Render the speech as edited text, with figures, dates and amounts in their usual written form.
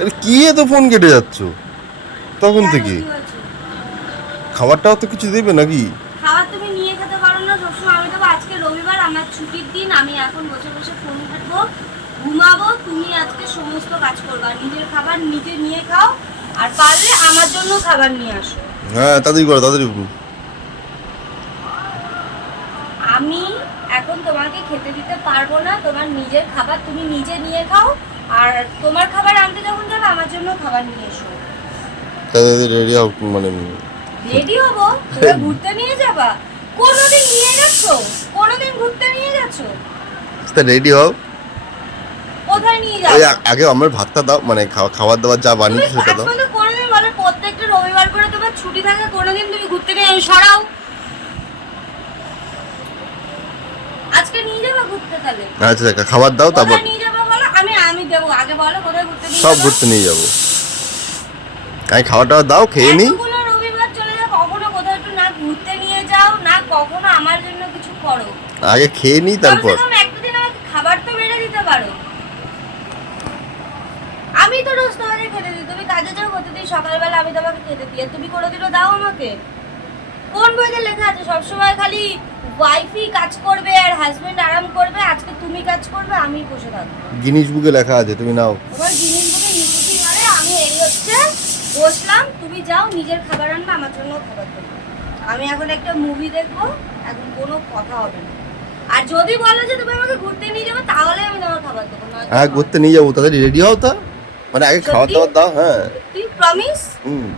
আরে কি এত ফোন কেটে যাচ্ছ তখন থেকে? খাবারটাও তো কিছু দেবে নাকি? খাবার তুমি নিয়ে খেতে পারো না সবসময়? আমি দেবো? আজকে রবিবার, আমার ছুটির দিন, আমি এখন বসে বসে ফোন ঘাটবো, ঘুমাবো, তুমি আজকে সমস্ত কাজ করবা, নিজের খাবার নিজে নিয়ে খাও, আর পারলে আমার জন্য খাবার নিয়ে আসো। হ্যাঁ তাড়াতাড়ি করো তাড়াতাড়ি। আমি এখন তোমাকে খেতে দিতে পারবো না, তোমার নিজের খাবার তুমি নিজে নিয়ে খাও, আর তোমার খাবার আনতে যখন যাবে আমার জন্য খাবার নিয়ে এসো। তাড়াতাড়ি রেডি হও মানে। রেডি হবো? তুমি ঘুরতে নিয়ে যাবা? কোনোদিন নিয়ে গেছো? কোনোদিন ঘুরতে নিয়ে গেছো? তা রেডি হও। কোথায় নিয়ে ওই যাবো? আগে আমার ভাতটা দাও, মানে খাবার দাবার যা তুমি বানিয়েছো সেটা দাও। আজপর্যন্ত কোনোদিন বলে প্রত্যেকটা রবিবার করে তোমার ছুটি থাকে, কোনোদিন তুমি ঘুরতে নিয়ে সরাও। আজকে নিয়ে যাবো ঘুরতে তাহলে? আচ্ছা দেখা খাবার দাও তারপর কোথায় নিয়ে যাবো বলো? আমি দেবো, আগে বলো কোথায় ঘুরতে নিয়ে সব যাবো? ঘুরতে নিয়ে যাবো। আমি খাবারটা দাও খেয়ে নি। এতগুলো রবিবার চলে যাও, কখনো কোথাও একটু না ঘুরতে নিয়ে যাও, না কখনো আমার জন্য কিছু করো। আগে খেয়ে নি তারপর। কমসে কম একটা দিন আমাকে খাবার তো বেড়ে দিতে পারো। আমি তো রোজ তোমাকে খেতে দিই, তুমি কাজে যাও প্রতিদিন সকালবেলা, আমি তোমাকে খেতে দিই, আর তুমি কোনোদিনও দাও আমাকে? কোন বইতে লেখা আছে সবসময় খালি ওয়াইফই কাজ করবে আর হাজবেন্ড আরাম করবে, আজকে তুমি কাজ করবে আমি বসে থাকবো? গিনিস বুকে লেখা আছে, তুমি নাও। তোমার জিনিসগুলো নিকুচি মারে, আমি এই হচ্ছে বসলাম, তুমি যাও নিজের খাবার আনবে, আমার জন্য খাবার দেবো। আমি এখন একটা মুভি দেখবো, এখন কোনো কথা হবে না। আর যদি বলো যে তুমি আমাকে ঘুরতে নিয়ে যাবে, তাহলে আমি তোমার খাবার দেবো, নয়তো হ্যাঁ নয়। ঘুরতে নিয়ে যাবো, তাড়াতাড়ি রেডি হও তা। মানে আগে খাবার সত্যি? দাবার দাও। হ্যাঁ তুই প্রমিস? হুম।